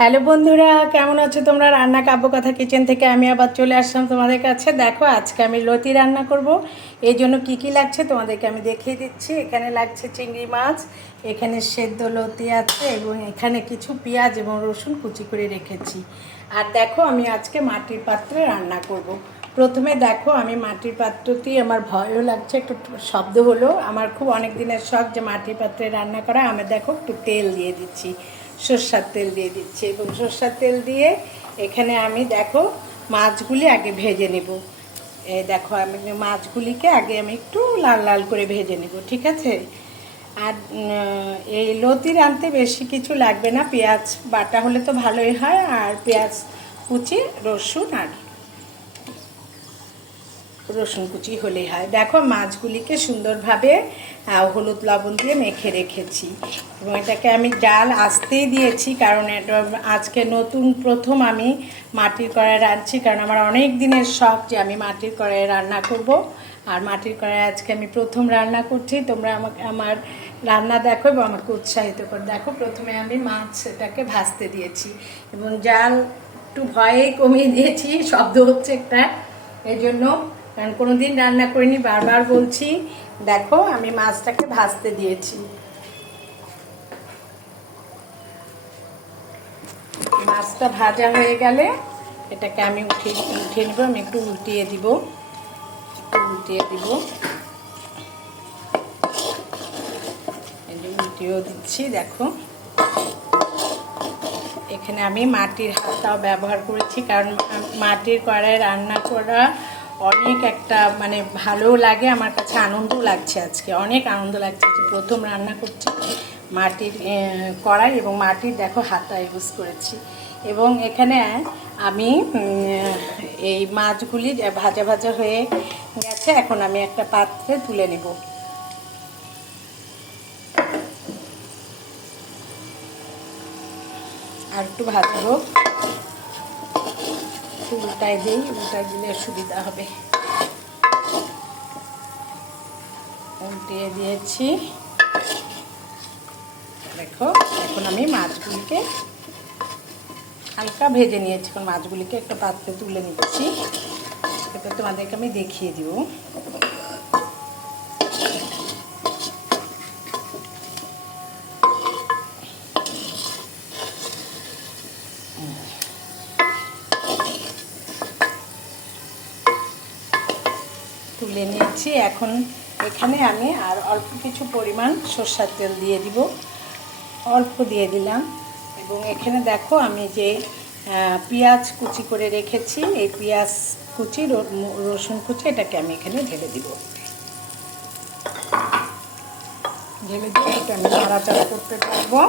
Hello বন্ধুরা, কেমন আছো তোমরা? রান্না কাব্যকথা কিচেন থেকে আমি আবার চলে আসলাম তোমাদের কাছে। দেখো, আজকে আমি লতি রান্না করব। এই জন্য কী কী লাগছে তোমাদেরকে আমি দেখিয়ে দিচ্ছি। এখানে লাগছে চিংড়ি মাছ, এখানে সেদ্ধ লতি আছে এবং এখানে কিছু পেঁয়াজ এবং রসুন কুচি করে রেখেছি। আর দেখো, আমি আজকে মাটির পাত্রে রান্না করব। প্রথমে দেখো, আমি মাটির পাত্রটি, আমার ভয়ও লাগছে, একটু শব্দ হলো। আমার খুব অনেক দিনের শখ যে মাটির পাত্রে রান্না করা। আমি দেখো একটু তেল দিয়ে দিচ্ছি, সরষের তেল দিয়ে দিচ্ছি এবং সরষের তেল দিয়ে এখানে আমি দেখো মাছগুলি আগে ভেজে নেব। এই দেখো, আমি মাছগুলিকে আগে আমি একটু লাল লাল করে ভেজে নেব, ঠিক আছে? আর এই লতি রাঁধতে বেশি কিছু লাগবে না, পেঁয়াজ বাটা হলে তো ভালোই হয়, আর পেঁয়াজ কুচি, রসুন কুচি হলেই হয়। দেখো, মাছগুলিকে সুন্দরভাবে হলুদ লবণ দিয়ে মেখে রেখেছি এবং এটাকে আমি জাল আসতেই দিয়েছি, কারণ এটা আজকে নতুন প্রথম আমি মাটির কড়াই রাঁধছি। কারণ আমার অনেক দিনের শখ যে আমি মাটির কড়াইয়ে রান্না করব, আর মাটির কড়াই আজকে আমি প্রথম রান্না করছি। তোমরা আমাকে আমার রান্না দেখো এবং আমাকে উৎসাহিত করো। দেখো, প্রথমে আমি মাছটাকে ভাজতে দিয়েছি এবং জাল একটু ভয়েই কমিয়ে দিয়েছি, শব্দ হচ্ছে একটা, এই জন্য, কারণ কোনো দিন রান্না করিনি, বারবার বলছি। দেখো, আমি মাছটাকে ভাজতে দিয়েছি। মাছটা ভাজা হয়ে গেলে এটাকে আমি উঠিয়ে নেব। আমি একটু উল্টিয়ে দিব। উল্টিয়েও দিচ্ছি। দেখো, এখানে আমি মাটির হাতটাও ব্যবহার করেছি, কারণ মাটির কড়াইয়ে রান্না করা অনেক একটা ভালো লাগে আমার কাছে, আনন্দও লাগছে। আজকে অনেক আনন্দ লাগছে যে প্রথম রান্না করছি মাটির কড়াই এবং মাটির দেখো হাতা ইউজ করেছি। এবং এখানে আমি এই মাছগুলি ভাজা ভাজা হয়ে গেছে, এখন আমি একটা পাত্রে তুলে নেব। আর একটু ভাজা হোক, উল্টাই দিলে সুবিধা হবে। উল্টিয়ে দিয়েছি। দেখো, এখন আমি মাছগুলিকে হালকা ভেজে নিয়েছি, এখন মাছগুলিকে একটা পাত্রে তুলে নিচ্ছি। এটা তোমাদেরকে আমি দেখিয়ে দিব। তুলে নিয়েছি। এখন এখানে আমি আর অল্প কিছু পরিমাণ সরষের তেল দিয়ে দিব, অল্প দিয়ে দিলাম। এবং এখানে দেখো, আমি যে পেঁয়াজ কুচি করে রেখেছি, এই পেঁয়াজ কুচি, রসুন কুচি, এটাকে আমি এখানে ঢেলে দিব। ঢেলে দিয়ে এটা আমি নাড়াচাড়া করতে থাকবো।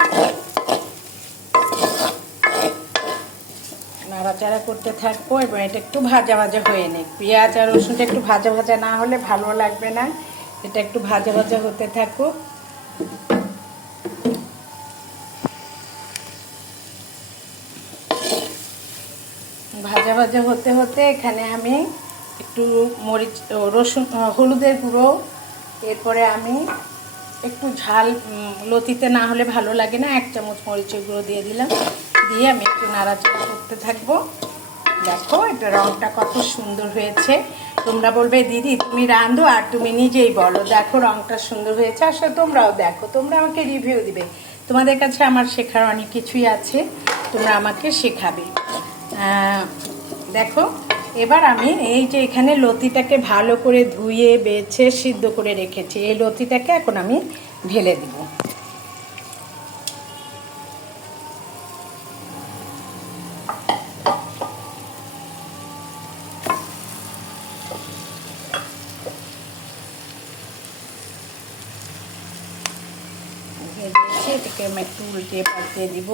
নাড়াচাড়া করতে থাকবো এবং এটা একটু ভাজা ভাজা হয়ে নেই। পেঁয়াজ আর রসুনটা একটু ভাজা ভাজা না হলে ভালো লাগবে না। এটা একটু ভাজা ভাজা হতে থাকুক। ভাজা ভাজা হতে হতে এখানে আমি একটু মরিচ, রসুন, হলুদের গুঁড়ো, এরপরে আমি একটু ঝাল, লতিতে না হলে ভালো লাগে না, 1 চামচ মরিচের গুঁড়ো দিয়ে দিলাম। দিয়ে আমি একটু নাড়াচাড়া করতে থাকবো। দেখো, এটা রঙটা কত সুন্দর হয়েছে। তোমরা বলবে, দিদি তুমি রাঁধো আর তুমি নিজেই বলো। দেখো, রঙটা সুন্দর হয়েছে। আসলে তোমরাও দেখো, তোমরা আমাকে রিভিউ দিবে। তোমাদের কাছে আমার শেখার অনেক কিছুই আছে, তোমরা আমাকে শেখাবে। দেখো, এবার আমি এই যে এখানে লতিটাকে ভালো করে ধুয়ে বেছে সিদ্ধ করে রেখেছি, এই লতিটাকে এখন আমি ঢেলে দিব। এটাকে আমি একটু উল্টিয়ে পাল্টিয়ে দিব।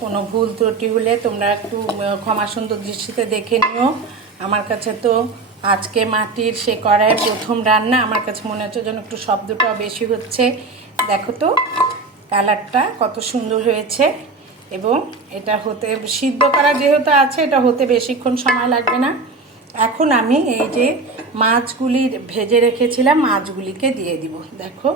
কোনো ভুল ত্রুটি হলে তোমরা একটু ক্ষমা সুন্দর দৃষ্টিতে দেখে নিও। আমার কাছে তো আজকে মাটির সে কড়াইয়ে প্রথম রান্না, আমার কাছে মনে হচ্ছে যেন একটু শব্দটাও বেশি হচ্ছে। দেখো তো, কালারটা কত সুন্দর হয়েছে। এবং এটা হতে, সিদ্ধ করা যেহেতু আছে, এটা হতে বেশিক্ষণ সময় লাগবে না। এখন আমি এই যে মাছগুলি ভেজে রেখেছিলাম, মাছগুলিকে দিয়ে দিব। দেখো,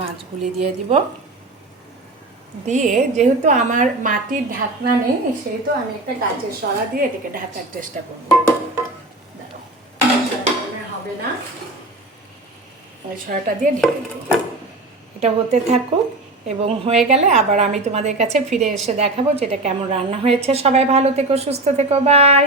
মাছগুলি দিয়ে দিব। দিয়ে যেহেতু আমার মাটির ঢাকনা নেই সেহেতু আমি একটা গাছের সরা দিয়ে এটাকে ঢাকার চেষ্টা করব। হবে না, ওই সরাটা দিয়ে ঢেকে দেব। এটা হতে থাকুক এবং হয়ে গেলে আবার আমি তোমাদের কাছে ফিরে এসে দেখাবো যেটা কেমন রান্না হয়েছে। সবাই ভালো থেকো, সুস্থ থেকো, বাই।